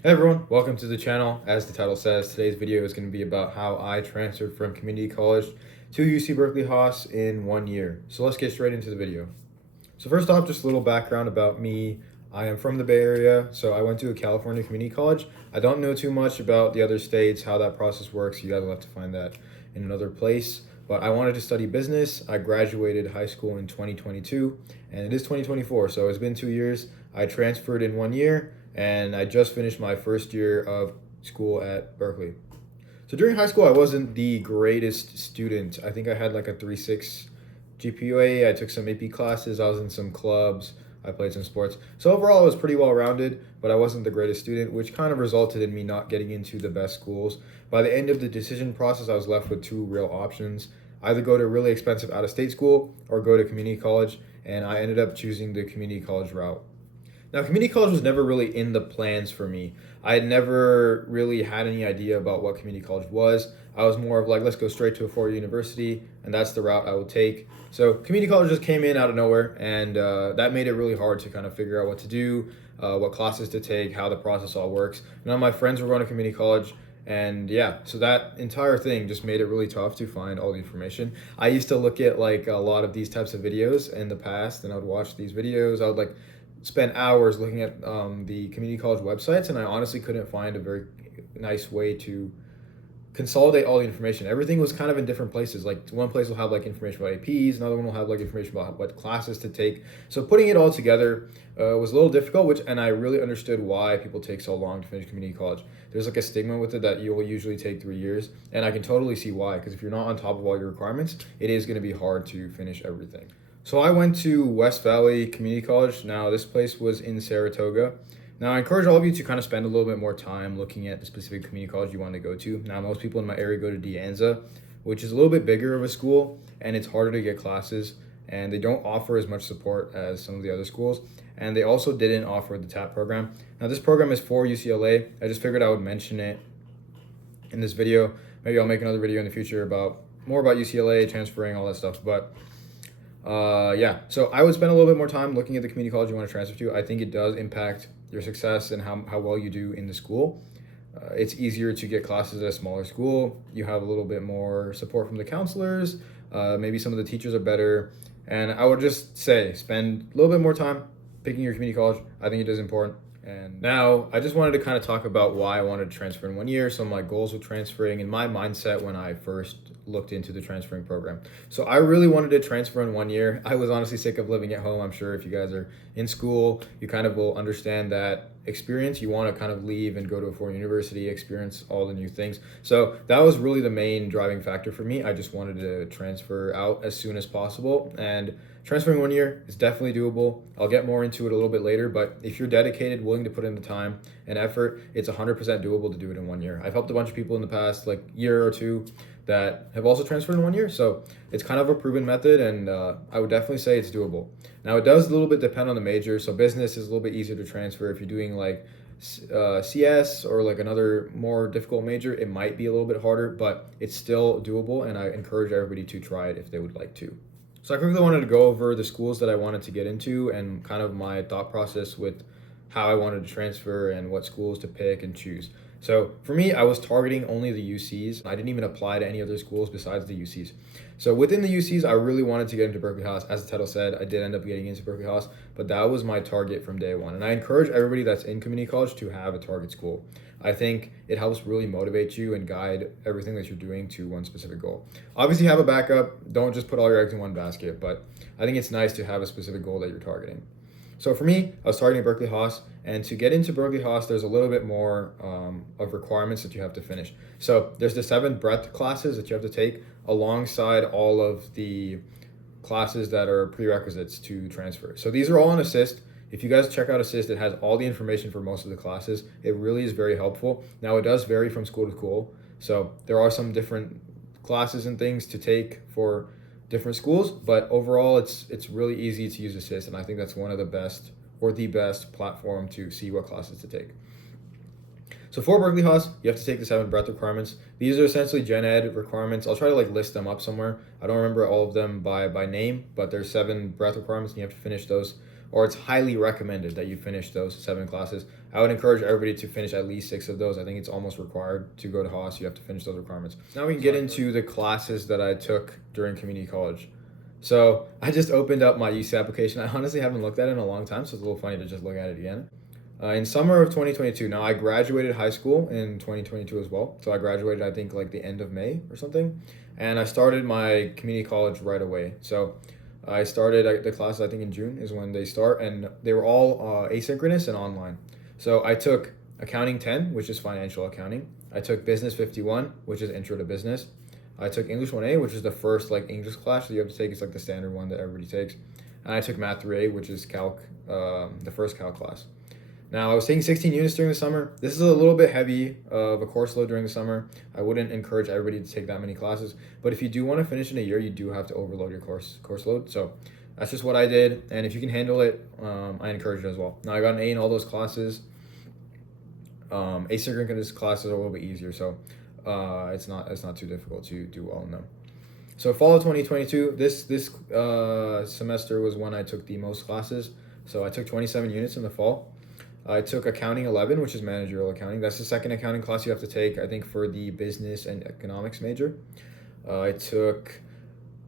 Hey everyone, welcome to the channel. As the title says, today's video is going to be about how I transferred from community college to UC Berkeley Haas in 1 year. So let's get straight into the video. So first off, just a little background about me. I am from the Bay Area, so I went to a California community college. I don't know too much about the other states, how that process works. You guys will have to find that in another place. But I wanted to study business. I graduated high school in 2022, and it is 2024, so it's been 2 years. I transferred in 1 year, and I just finished my first year of school at Berkeley. So during high school, I wasn't the greatest student. I think I had like a 3.6 GPA. I took some AP classes. I was in some clubs. I played some sports. So overall, I was pretty well rounded, but I wasn't the greatest student, which kind of resulted in me not getting into the best schools. By the end of the decision process, I was left with two real options: either go to a really expensive out of state school or go to community college. And I ended up choosing the community college route. Now, community college was never really in the plans for me. I had never really had any idea about what community college was. I was more of like, let's go straight to a four-year university, and that's the route I would take. So community college just came in out of nowhere, and that made it really hard to kind of figure out what to do, what classes to take, how the process all works. None of my friends were going to community college, and yeah, so that entire thing just made it really tough to find all the information. I used to look at like a lot of these types of videos in the past, and I would watch these videos. I would like spent hours looking at the community college websites, and I honestly couldn't find a very nice way to consolidate all the information. Everything was kind of in different places. Like one place will have like information about APs, another one will have like information about what classes to take. So putting it all together was a little difficult, and I really understood why people take so long to finish community college. There's like a stigma with it that you will usually take 3 years, and I can totally see why, because if you're not on top of all your requirements, it is going to be hard to finish everything. So I went to West Valley Community College. Now this place was in Saratoga. Now I encourage all of you to kind of spend a little bit more time looking at the specific community college you want to go to. Now most people in my area go to De Anza, which is a little bit bigger of a school, and it's harder to get classes, and they don't offer as much support as some of the other schools. And they also didn't offer the TAP program. Now this program is for UCLA. I just figured I would mention it in this video. Maybe I'll make another video in the future about more about UCLA, transferring, all that stuff. But yeah, so I would spend a little bit more time looking at the community college you want to transfer to. I think it does impact your success and how well you do in the school. It's easier to get classes at a smaller school. You have a little bit more support from the counselors. Maybe some of the teachers are better. And I would just say spend a little bit more time picking your community college. I think it is important. And now I just wanted to kind of talk about why I wanted to transfer in 1 year, some of my goals with transferring, and my mindset when I first looked into the transferring program. So I really wanted to transfer in 1 year. I was honestly sick of living at home. I'm sure if you guys are in school, you kind of will understand that experience. You want to kind of leave and go to a foreign university, experience all the new things. So that was really the main driving factor for me. I just wanted to transfer out as soon as possible, and transferring 1 year is definitely doable. I'll get more into it a little bit later, but if you're dedicated, willing to put in the time and effort, it's 100% doable to do it in 1 year. I've helped a bunch of people in the past like year or two that have also transferred in 1 year, so it's kind of a proven method, and I would definitely say it's doable. Now it does a little bit depend on the major, so business is a little bit easier to transfer. If you're doing like CS or like another more difficult major, it might be a little bit harder, but it's still doable, and I encourage everybody to try it if they would like to. So I quickly wanted to go over the schools that I wanted to get into and kind of my thought process with how I wanted to transfer and what schools to pick and choose. So for me, I was targeting only the UCs. I didn't even apply to any other schools besides the UCs. So within the UCs, I really wanted to get into Berkeley Haas. As the title said, I did end up getting into Berkeley Haas, but that was my target from day one. And I encourage everybody that's in community college to have a target school. I think it helps really motivate you and guide everything that you're doing to one specific goal. Obviously, have a backup. Don't just put all your eggs in one basket, but I think it's nice to have a specific goal that you're targeting. So for me, I was targeting Berkeley Haas, and to get into Berkeley Haas, there's a little bit more of requirements that you have to finish. So there's the 7 breadth classes that you have to take alongside all of the classes that are prerequisites to transfer. So these are all on Assist. If you guys check out Assist, it has all the information for most of the classes. It really is very helpful. Now it does vary from school to school, so there are some different classes and things to take for different schools, but overall it's really easy to use Assist, and I think that's one of the best or the best platform to see what classes to take. So for Berkeley Haas, you have to take the 7 breadth requirements. These are essentially gen ed requirements. I'll try to like list them up somewhere. I don't remember all of them by name, but there's 7 breadth requirements and you have to finish those, or it's highly recommended that you finish those 7 classes. I would encourage everybody to finish at least 6 of those. I think it's almost required to go to Haas. You have to finish those requirements. Now we can get into the classes that I took during community college. So I just opened up my UC application. I honestly haven't looked at it in a long time, so it's a little funny to just look at it again. In summer of 2022, now I graduated high school in 2022 as well. So I graduated, I think, like the end of May or something. And I started my community college right away. So I started the classes, I think in June is when they start. And they were all asynchronous and online. So I took Accounting 10, which is financial accounting. I took Business 51, which is intro to business. I took English 1A, which is the first like English class that you have to take. It's like the standard one that everybody takes. And I took Math 3A, which is calc, the first calc class. Now, I was taking 16 units during the summer. This is a little bit heavy of a course load during the summer. I wouldn't encourage everybody to take that many classes. But if you do want to finish in a year, you do have to overload your course load. So that's just what I did. And if you can handle it, I encourage it as well. Now, I got an A in all those classes. Asynchronous classes are a little bit easier. So it's not too difficult to do well in them. So fall of 2022, this semester was when I took the most classes. So I took 27 units in the fall. I took Accounting 11, which is managerial accounting. That's the second accounting class you have to take, I think, for the business and economics major. I took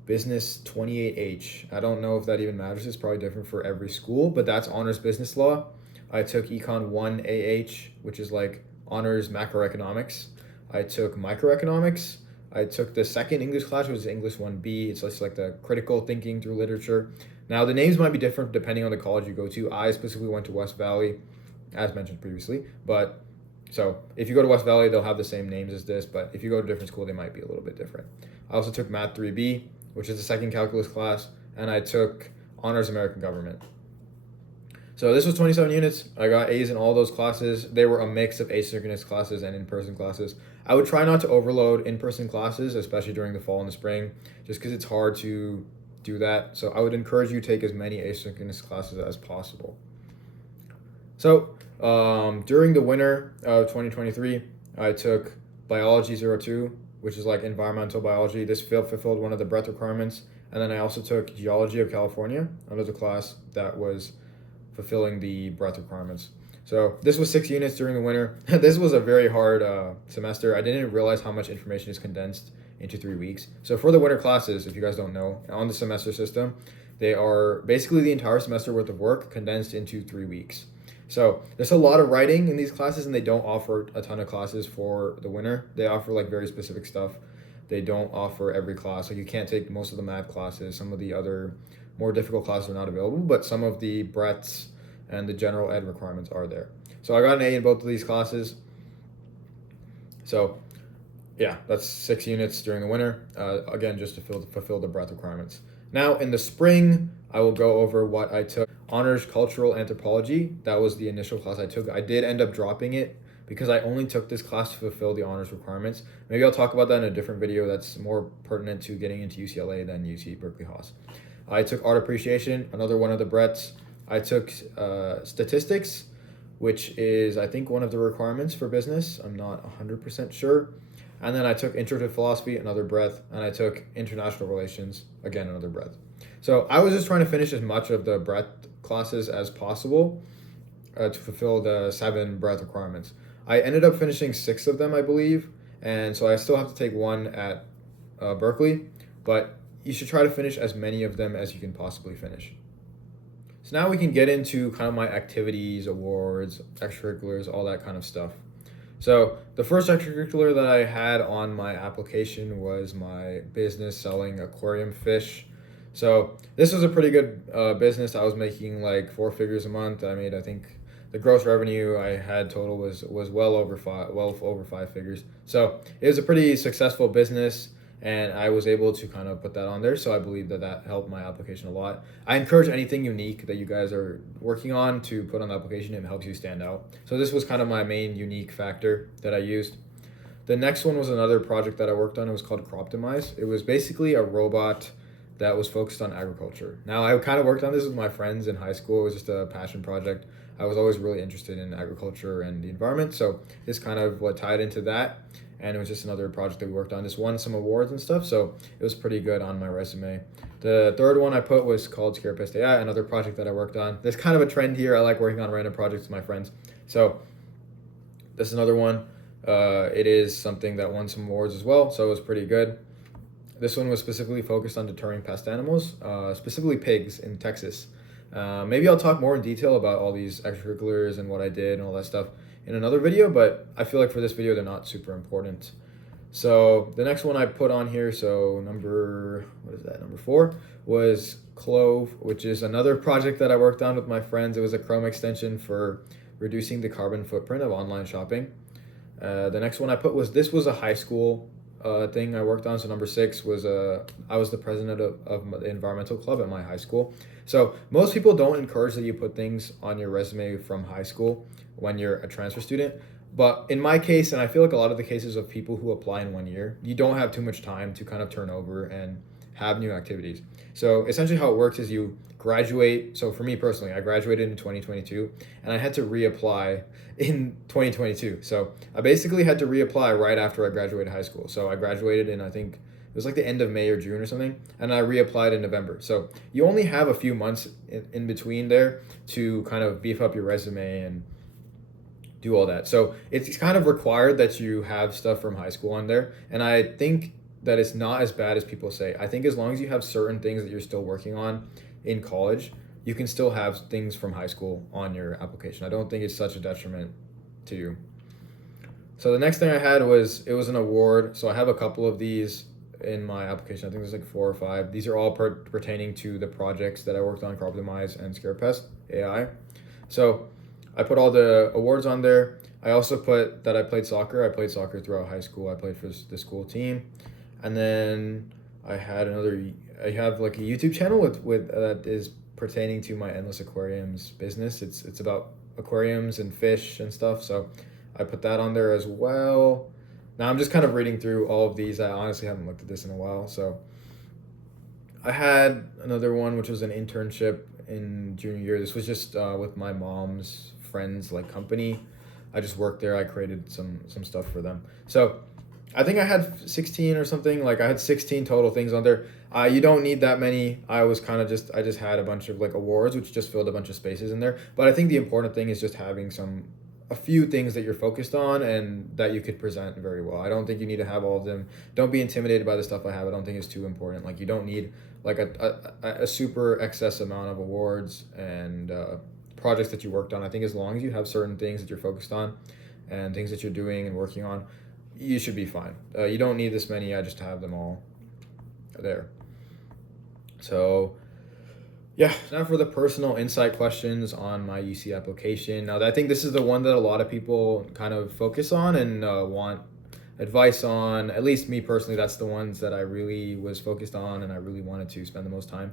Business 28H. I don't know if that even matters. It's probably different for every school, but that's honors business law. I took Econ 1AH, which is like honors macroeconomics. I took microeconomics. I took the second English class, which is English 1B. It's just like the critical thinking through literature. Now, the names might be different depending on the college you go to. I specifically went to West Valley, as mentioned previously. But so if you go to West Valley, they'll have the same names as this. But if you go to a different school, they might be a little bit different. I also took Math 3B, which is the second calculus class. And I took Honors American Government. So this was 27 units. I got A's in all those classes. They were a mix of asynchronous classes and in-person classes. I would try not to overload in-person classes, especially during the fall and the spring, just because it's hard to do that. So I would encourage you to take as many asynchronous classes as possible. So during the winter of 2023, I took Biology 02, which is like environmental biology. This fulfilled one of the breadth requirements. And then I also took Geology of California, another class that was fulfilling the breadth requirements. So this was 6 units during the winter. This was a very hard semester. I didn't realize how much information is condensed into 3 weeks. So for the winter classes, if you guys don't know, on the semester system, they are basically the entire semester worth of work condensed into 3 weeks. So there's a lot of writing in these classes, and they don't offer a ton of classes for the winter. They offer like very specific stuff. They don't offer every class. Like you can't take most of the math classes. Some of the other more difficult classes are not available, but some of the breadths and the general ed requirements are there. So I got an A in both of these classes. So yeah, that's 6 units during the winter. Again, just to fulfill the breadth requirements. Now in the spring, I will go over what I took. Honors Cultural Anthropology. That was the initial class I took. I did end up dropping it because I only took this class to fulfill the honors requirements. Maybe I'll talk about that in a different video that's more pertinent to getting into UCLA than UC Berkeley Haas. I took Art Appreciation, another one of the breadths. I took Statistics, which is, I think, one of the requirements for business. I'm not 100% sure. And then I took Intro to Philosophy, another breadth. And I took International Relations, again, another breadth. So I was just trying to finish as much of the breadth classes as possible to fulfill the 7 breadth requirements. I ended up finishing 6 of them, I believe. And so I still have to take one at Berkeley. But you should try to finish as many of them as you can possibly finish. So now we can get into kind of my activities, awards, extracurriculars, all that kind of stuff. So the first extracurricular that I had on my application was my business selling aquarium fish. So this was a pretty good business. I was making like 4 figures a month. I think the gross revenue I had total was well over 5 figures. So it was a pretty successful business. And I was able to kind of put that on there. So I believe that helped my application a lot. I encourage anything unique that you guys are working on to put on the application. It helps you stand out. So this was kind of my main unique factor that I used. The next one was another project that I worked on. It was called Croptimize. It was basically a robot that was focused on agriculture. Now, I kind of worked on this with my friends in high school. It was just a passion project. I was always really interested in agriculture and the environment. So this kind of what tied into that. And it was just another project that we worked on. This won some awards and stuff, so it was pretty good on my resume. The third one I put was called Scarapesta AI, another project that I worked on. There's kind of a trend here. I like working on random projects with my friends. So this is another one. It is something that won some awards as well, so it was pretty good. This one was specifically focused on deterring pest animals, specifically pigs in Texas. Maybe I'll talk more in detail about all these extracurriculars and what I did and all that stuff in another video, but I feel like for this video, they're not super important. So the next one I put on here, so number 4, was Clove, which is another project that I worked on with my friends. It was a Chrome extension for reducing the carbon footprint of online shopping. The next one I put was, this was a high school thing I worked on. So number 6 was I was the president of the environmental club at my high school. So most people don't encourage that you put things on your resume from high school when you're a transfer student. But in my case, and I feel like a lot of the cases of people who apply in 1 year, you don't have too much time to kind of turn over and have new activities. So essentially how it works is you graduate. So for me personally, I graduated in 2022 and I had to reapply in 2022. So I basically had to reapply right after I graduated high school. So I graduated in, I think it was like the end of May or June or something, and I reapplied in November. So you only have a few months in between there to kind of beef up your resume and do all that. So it's kind of required that you have stuff from high school on there. And I think that it's not as bad as people say. I think as long as you have certain things that you're still working on in college, you can still have things from high school on your application. I don't think it's such a detriment to you. So the next thing I had was, it was an award. So I have a couple of these in my application. I think there's like 4 or 5. These are all pertaining to the projects that I worked on, Crop Demise and Scarepest AI. So I put all the awards on there. I also put that I played soccer. I played soccer throughout high school. I played for the school team. And then I have like a YouTube channel with that is pertaining to my Endless Aquariums business. It's about aquariums and fish and stuff. So I put that on there as well. Now I'm just kind of reading through all of these. I honestly haven't looked at this in a while. So I had another one, which was an internship in junior year. This was just with my mom's friends, like, company. I just worked there. I created some stuff for them. So I think I had 16 or something. Like, I had 16 total things on there. You don't need that many. I just had a bunch of like awards, which just filled a bunch of spaces in there. But I think the important thing is just having a few things that you're focused on and that you could present very well. I don't think you need to have all of them. Don't be intimidated by the stuff I have. I don't think it's too important. Like, you don't need like a super excess amount of awards and projects that you worked on. I think as long as you have certain things that you're focused on and things that you're doing and working on, you should be fine. You don't need this many. I just have them all there. So yeah, now for the personal insight questions on my UC application. Now, I think this is the one that a lot of people kind of focus on and want advice on. At least me personally, that's the ones that I really was focused on and I really wanted to spend the most time,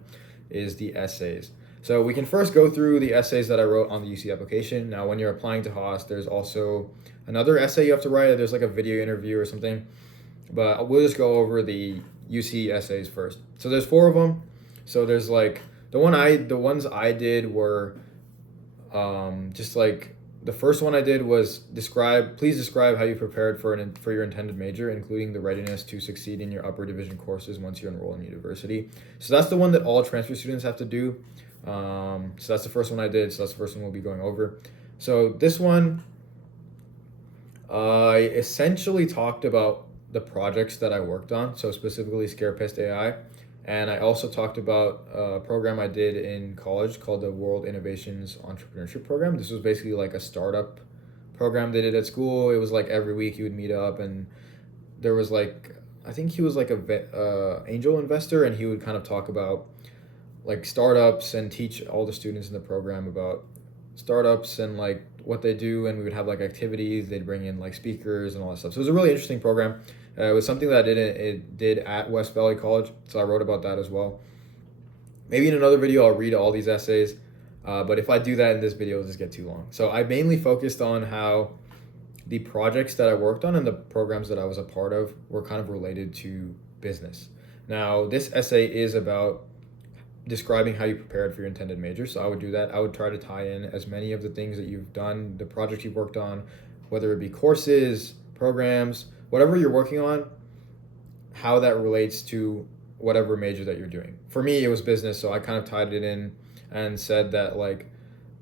is the essays. So we can first go through the essays that I wrote on the UC application. Now, when you're applying to Haas, there's also another essay you have to write. There's like a video interview or something, but we'll just go over the UC essays first. So there's 4 of them. So there's like the ones I did were just like, the first one I did was please describe how you prepared for your intended major, including the readiness to succeed in your upper division courses once you enroll in university. So that's the one that all transfer students have to do. So that's the first one I did. So that's the first one we'll be going over. So this one, I essentially talked about the projects that I worked on. So specifically Scarepest AI. And I also talked about a program I did in college called the World Innovations Entrepreneurship Program. This was basically like a startup program they did at school. It was like every week you would meet up, and there was like, I think he was like a angel investor, and he would kind of talk about like startups and teach all the students in the program about startups and like what they do. And we would have like activities. They'd bring in like speakers and all that stuff. So it was a really interesting program. It was something that I did at West Valley College, so I wrote about that as well. Maybe in another video I'll read all these essays, but if I do that in this video, it'll just get too long. So I mainly focused on how the projects that I worked on and the programs that I was a part of were kind of related to business. Now, this essay is about describing how you prepared for your intended major, so I would do that. I would try to tie in as many of the things that you've done, the projects you've worked on, whether it be courses, programs, whatever you're working on, how that relates to whatever major that you're doing. For me, it was business, so I kind of tied it in and said that like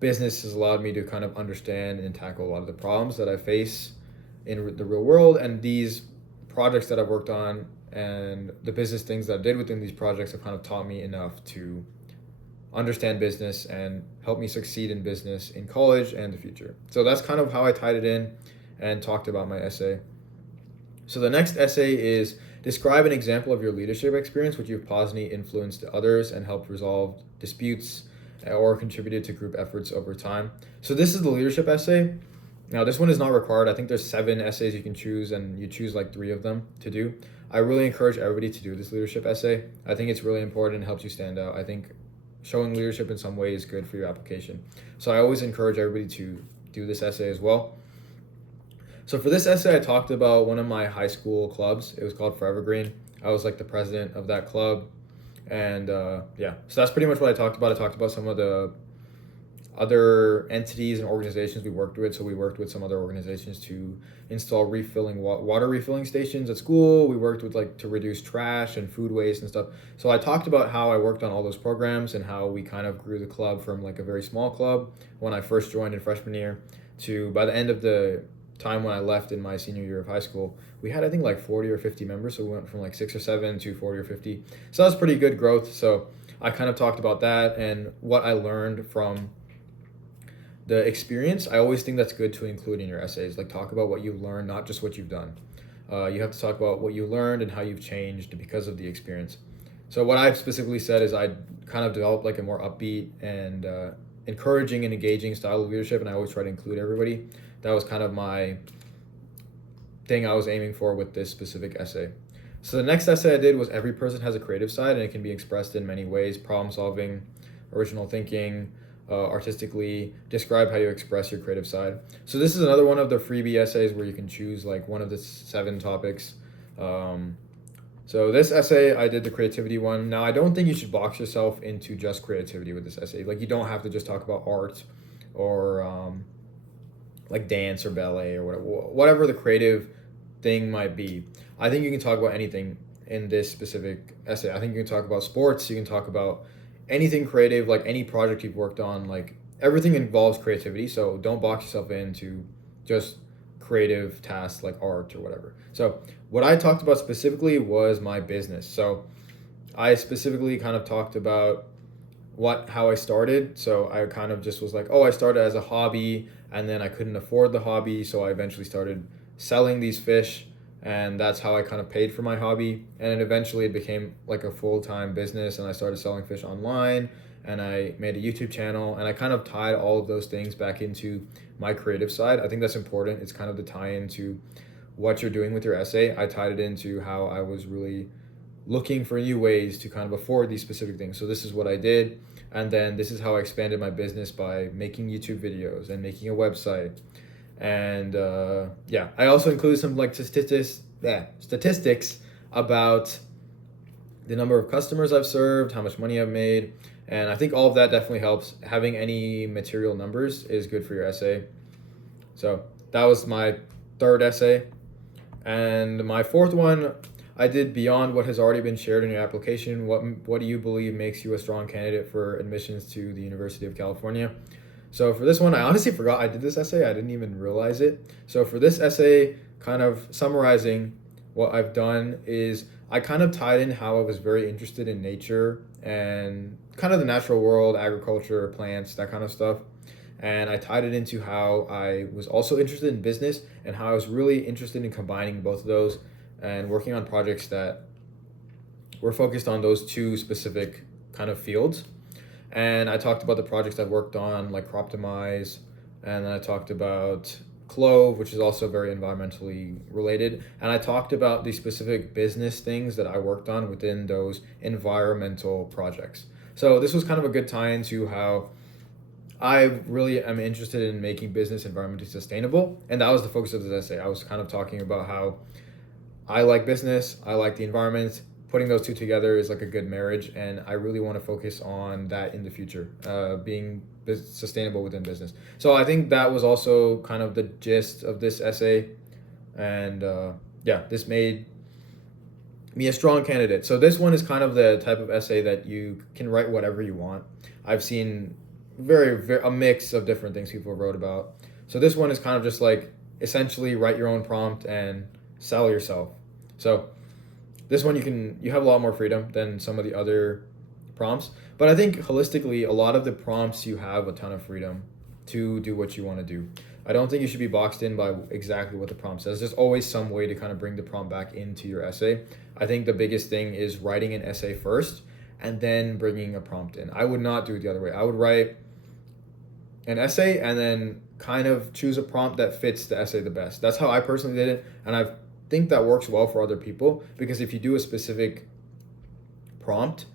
business has allowed me to kind of understand and tackle a lot of the problems that I face in the real world. And these projects that I've worked on and the business things that I did within these projects have kind of taught me enough to understand business and help me succeed in business in college and the future. So that's kind of how I tied it in and talked about my essay. So the next essay is describe an example of your leadership experience which you've positively influenced others and helped resolve disputes or contributed to group efforts over time. So this is the leadership essay. Now this one is not required. I think there's 7 essays you can choose and you choose like 3 of them to do. I really encourage everybody to do this leadership essay. I think it's really important and helps you stand out. I think showing leadership in some way is good for your application. So I always encourage everybody to do this essay as well. So for this essay, I talked about one of my high school clubs. It was called Forever Green. I was like the president of that club. And yeah, so that's pretty much what I talked about. I talked about some of the other entities and organizations we worked with. So we worked with some other organizations to install water refilling stations at school. We worked with like to reduce trash and food waste and stuff. So I talked about how I worked on all those programs and how we kind of grew the club from like a very small club when I first joined in freshman year to by the end of the time when I left in my senior year of high school, we had I think like 40 or 50 members. So we went from like 6 or 7 to 40 or 50. So that was pretty good growth. So I kind of talked about that and what I learned from the experience. I always think that's good to include in your essays. Like talk about what you learned, not just what you've done. You have to talk about what you learned and how you've changed because of the experience. So what I've specifically said is I kind of developed like a more upbeat and encouraging and engaging style of leadership, and I always try to include everybody. That was kind of my thing I was aiming for with this specific essay. So the next essay I did was every person has a creative side and it can be expressed in many ways: problem solving, original thinking, artistically. Describe how you express your creative side. So this is another one of the freebie essays where you can choose like one of the 7 topics. So this essay, I did the creativity one. Now I don't think you should box yourself into just creativity with this essay. Like you don't have to just talk about art or like dance or ballet or whatever the creative thing might be. I think you can talk about anything in this specific essay. I think you can talk about sports, you can talk about anything creative, like any project you've worked on, like everything involves creativity. So don't box yourself into just creative tasks like art or whatever. So what I talked about specifically was my business. So I specifically kind of talked about how I started. So I kind of just was like, I started as a hobby and then I couldn't afford the hobby. So I eventually started selling these fish, and that's how I kind of paid for my hobby. And then eventually it became like a full-time business, and I started selling fish online, and I made a YouTube channel, and I kind of tied all of those things back into my creative side. I think that's important. It's kind of the tie-in to what you're doing with your essay. I tied it into how I was really looking for new ways to kind of afford these specific things. So this is what I did. And then this is how I expanded my business by making YouTube videos and making a website. And I also included some like statistics about the number of customers I've served, how much money I've made. And I think all of that definitely helps. Having any material numbers is good for your essay. So that was my 3rd essay. And my 4th one, I did beyond what has already been shared in your application. What do you believe makes you a strong candidate for admissions to the University of California? So for this one, I honestly forgot I did this essay. I didn't even realize it. So for this essay, kind of summarizing what I've done is I kind of tied in how I was very interested in nature and kind of the natural world, agriculture, plants, that kind of stuff. And I tied it into how I was also interested in business and how I was really interested in combining both of those and working on projects that were focused on those 2 specific kind of fields. And I talked about the projects I've worked on, like Croptimize, and then I talked about Clove, which is also very environmentally related. And I talked about the specific business things that I worked on within those environmental projects. So this was kind of a good tie into how I really am interested in making business environmentally sustainable. And that was the focus of this essay. I was kind of talking about how I like business, I like the environment. Putting those 2 together is like a good marriage, and I really want to focus on that in the future, being sustainable within business. So I think that was also kind of the gist of this essay, and this made me a strong candidate. So this one is kind of the type of essay that you can write whatever you want. I've seen very a mix of different things people wrote about. So this one is kind of just like essentially write your own prompt and sell yourself. So this one you have a lot more freedom than some of the other prompts, but I think holistically a lot of the prompts you have a ton of freedom to do what you want to do. I don't think you should be boxed in by exactly what the prompt says. There's always some way to kind of bring the prompt back into your essay. I think the biggest thing is writing an essay first and then bringing a prompt in. I would not do it the other way. I would write an essay and then kind of choose a prompt that fits the essay the best. That's how I personally did it, and I think that works well for other people, because if you do a specific prompt,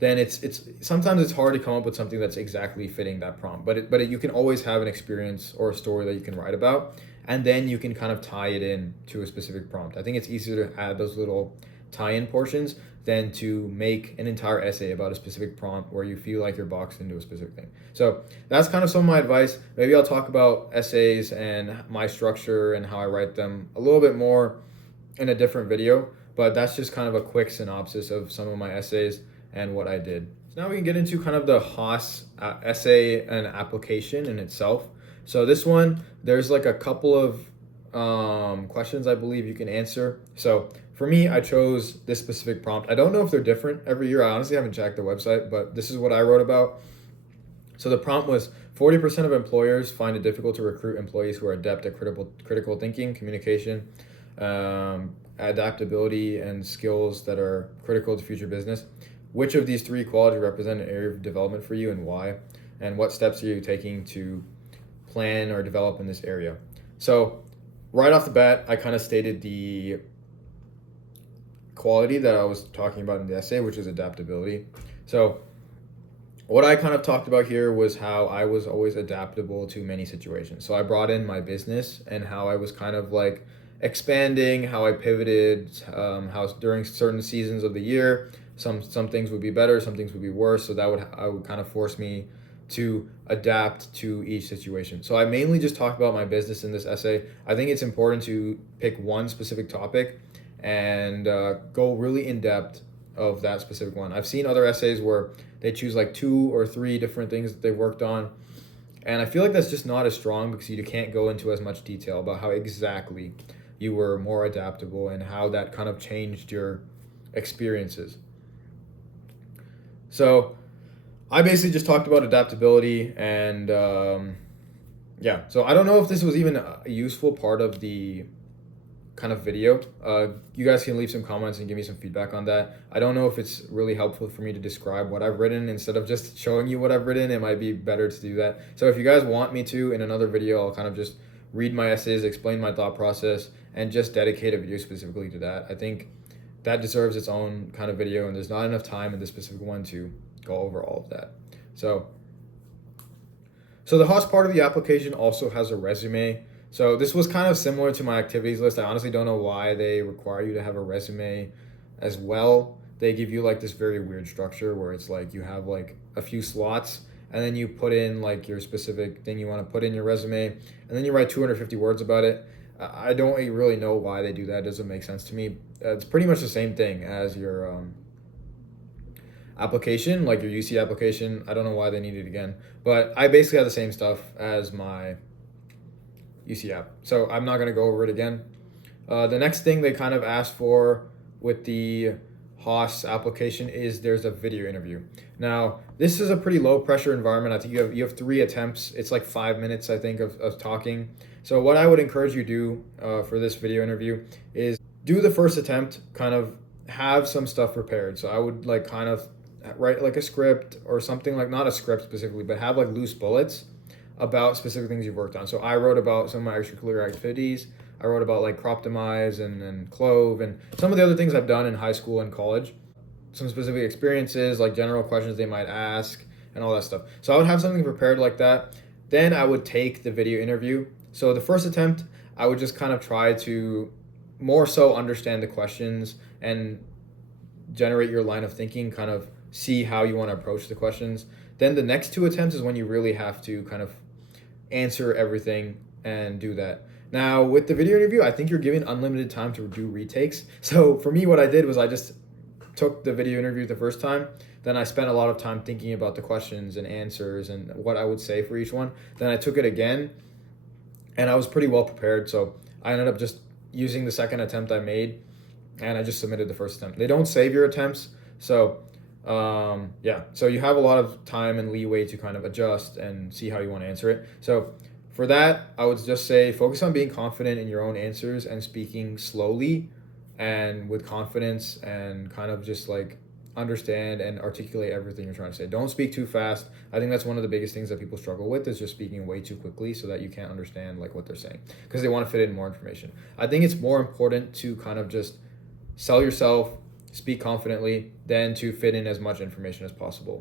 then it's sometimes it's hard to come up with something that's exactly fitting that prompt. But you can always have an experience or a story that you can write about, and then you can kind of tie it in to a specific prompt. I think it's easier to add those little tie-in portions than to make an entire essay about a specific prompt where you feel like you're boxed into a specific thing. So that's kind of some of my advice. Maybe I'll talk about essays and my structure and how I write them a little bit more in a different video, but that's just kind of a quick synopsis of some of my essays and what I did. So now we can get into kind of the Haas essay and application in itself. So this one, there's like a couple of questions I believe you can answer. So for me, I chose this specific prompt. I don't know if they're different every year. I honestly haven't checked the website, but this is what I wrote about. So the prompt was 40% of employers find it difficult to recruit employees who are adept at critical thinking, communication, adaptability, and skills that are critical to future business. Which of these three qualities represent an area of development for you, and why? And what steps are you taking to plan or develop in this area? So right off the bat, I kind of stated the quality that I was talking about in the essay, which is adaptability. So what I kind of talked about here was how I was always adaptable to many situations. So I brought in my business and how I was kind of like expanding, how I pivoted, how during certain seasons of the year, some things would be better, some things would be worse. So I would kind of force me to adapt to each situation. So I mainly just talked about my business in this essay. I think it's important to pick one specific topic and go really in depth of that specific one. I've seen other essays where they choose like 2 or 3 different things that they've worked on, and I feel like that's just not as strong because you can't go into as much detail about how exactly you were more adaptable and how that kind of changed your experiences. So I basically just talked about adaptability, and so I don't know if this was even a useful part of the kind of video. You guys can leave some comments and give me some feedback on that. I don't know if it's really helpful for me to describe what I've written instead of just showing you what I've written. It might be better to do that. So if you guys want me to, in another video, I'll kind of just read my essays, explain my thought process, and just dedicate a video specifically to that. I think that deserves its own kind of video, and there's not enough time in this specific one to go over all of that. So the Haas part of the application also has a resume. So this was kind of similar to my activities list. I honestly don't know why they require you to have a resume as well. They give you like this very weird structure where it's like you have like a few slots, and then you put in like your specific thing you want to put in your resume, and then you write 250 words about it. I don't really know why they do that. It doesn't make sense to me. It's pretty much the same thing as your application, like your UC application. I don't know why they need it again, but I basically have the same stuff as my UC app, so I'm not going to go over it again. The next thing they kind of asked for with the Haas application is there's a video interview. Now, this is a pretty low pressure environment. I think you have 3 attempts. It's like 5 minutes, I think, of talking. So what I would encourage you to do for this video interview is do the first attempt, kind of have some stuff prepared. So I would like kind of write like a script or something, like not a script specifically, but have like loose bullets about specific things you've worked on. So I wrote about some of my extracurricular activities. I wrote about like Croptimize and Clove and some of the other things I've done in high school and college. Some specific experiences, like general questions they might ask and all that stuff. So I would have something prepared like that. Then I would take the video interview. So the first attempt, I would just kind of try to more so understand the questions and generate your line of thinking, kind of see how you want to approach the questions. Then the next 2 attempts is when you really have to kind of answer everything and do that. Now, with the video interview, I think you're given unlimited time to do retakes. So for me, what I did was I just took the video interview the first time, then I spent a lot of time thinking about the questions and answers and what I would say for each one. Then I took it again, and I was pretty well prepared. So I ended up just using the second attempt I made, and I just submitted the first attempt. They don't save your attempts, so yeah. So you have a lot of time and leeway to kind of adjust and see how you want to answer it. So for that, I would just say focus on being confident in your own answers and speaking slowly and with confidence, and kind of just like understand and articulate everything you're trying to say. Don't speak too fast. I think that's one of the biggest things that people struggle with, is just speaking way too quickly so that you can't understand like what they're saying, because they want to fit in more information. I think it's more important to kind of just sell yourself, speak confidently, than to fit in as much information as possible.